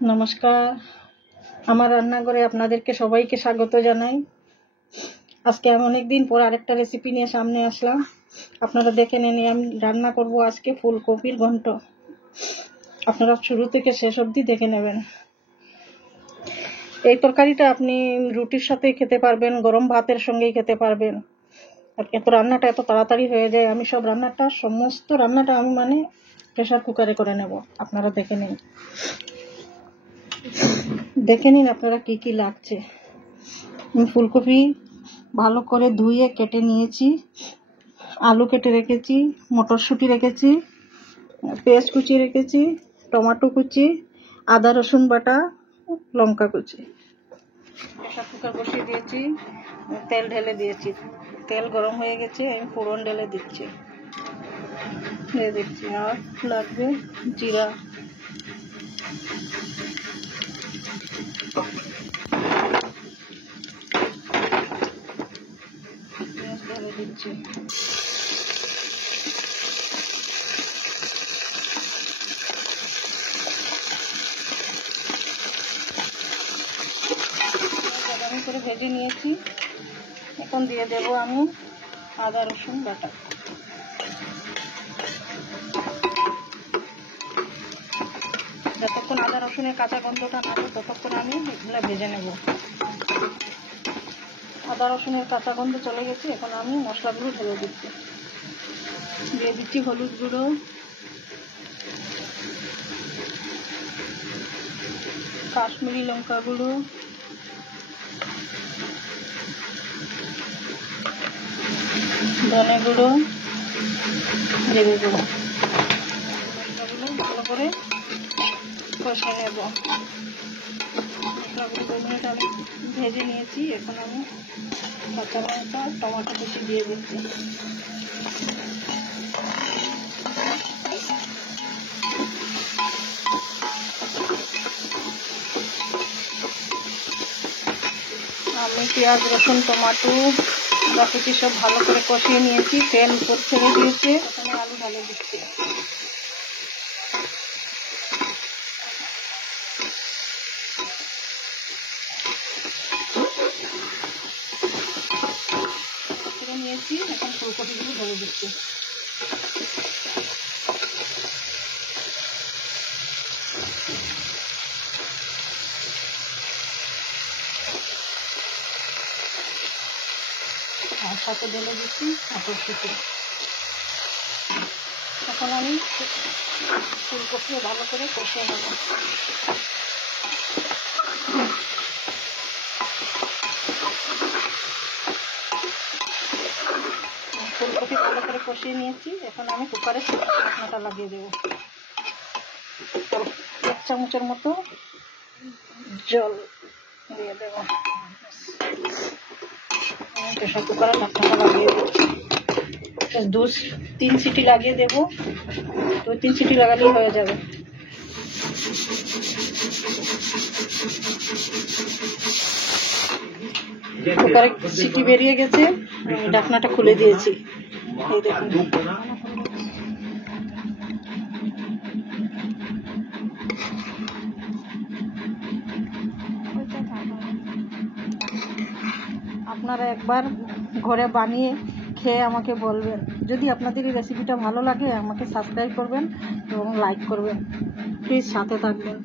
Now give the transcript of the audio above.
নমস্কার, আমার রান্নাঘরে আপনাদেরকে সবাইকে স্বাগত জানাই। আজকে আমি অনেকদিন পর আরেকটা রেসিপি নিয়ে সামনে আসলাম। আপনারা দেখে নেন, আমি রান্না করব আজকে ফুলকপির ঘন্ট। আপনারা শুরু থেকে শেষ অবধি দেখে নেবেন। এই তরকারিটা আপনি রুটির সাথে খেতে পারবেন, গরম ভাতের সঙ্গেই খেতে পারবেন। আর এত রান্নাটা এত তাড়াতাড়ি হয়ে যায়। আমি সমস্ত রান্নাটা আমি প্রেসার কুকারে করে নেব। আপনারা দেখে নিন আপনারা কি কি লাগছে। আমি ফুলকপি ভালো করে ধুয়ে কেটে নিয়েছি, আলু কেটে রেখেছি, মটরশুঁটি রেখেছি, পেঁয়াজ কুচি রেখেছি, টমেটো কুচি, আদা রসুন বাটা, লঙ্কা কুচি। প্রেসার কুকার বসিয়ে দিয়েছি, তেল ঢেলে দিয়েছি। তেল গরম হয়ে গেছে, আমি ফোড়ন ঢেলে দিচ্ছি। আর লাগবে জিরা, ঢেলে দিচ্ছি। বাদামি করে ভেজে নিয়েছি, এখন দিয়ে দেবো আমি আদা রসুন বাটা। যতক্ষণ আদা রসুনের কাঁচা গন্ধটা না হবে ততক্ষণ আমি এগুলো ভেজে নেব। আদা রসুনের কাঁচা গন্ধ চলে গেছে, এখন আমি মশলাগুলো ঢেলে দিচ্ছি। দিয়ে দিচ্ছি হলুদ গুঁড়ো, কাশ্মীরি লঙ্কা গুঁড়ো, ধনে গুঁড়ো, জিরে গুঁড়ো। মশলাগুলো ভালো করে কষে নেব। মশলাগুলো 2 মিনিট আমি ভেজে নিয়েছি, এখন আমি কাঁচা লঙ্কা টমেটো কুচি দিয়ে দিচ্ছি। আমি পেঁয়াজ রসুন টমেটো আদা কুচি সব ভালো করে কষিয়ে নিয়েছি, তেল উপর ছেড়ে দিয়েছে, এখানে আলু ঢালে দিচ্ছি। ছেড়ে নিয়েছি, এখন ফুলকপিগুলো ঢেলে দিচ্ছি। আর সাথে ঢেলে দিচ্ছি মটরশুঁটি। এখন আমি ফুলকপি ভালো করে কষিয়ে নেব। ফুলকপি ভালো করে কষিয়ে নিয়েছি, এখন আমি কুকারে ঢাকনাটা লাগিয়ে দেবো। 1 চামচের মতো জল দিয়ে দেবো। প্রেসার কুকারে ঢাকনাটা লাগিয়ে দিচ্ছি। 2-3 সিটি লাগিয়ে দেবো, 2-3 সিটি লাগালেই হয়ে যাবে। কুকারে সিটি বেরিয়ে গেছে, ঢাকনাটা খুলে দিয়েছি। এই দেখুন, আপনারা একবার ঘরে বানিয়ে খেয়ে আমাকে বলবেন। যদি আপনাদের এই রেসিপিটা ভালো লাগে আমাকে সাবস্ক্রাইব করবেন এবং লাইক করবেন। প্লিজ সাথে থাকবেন।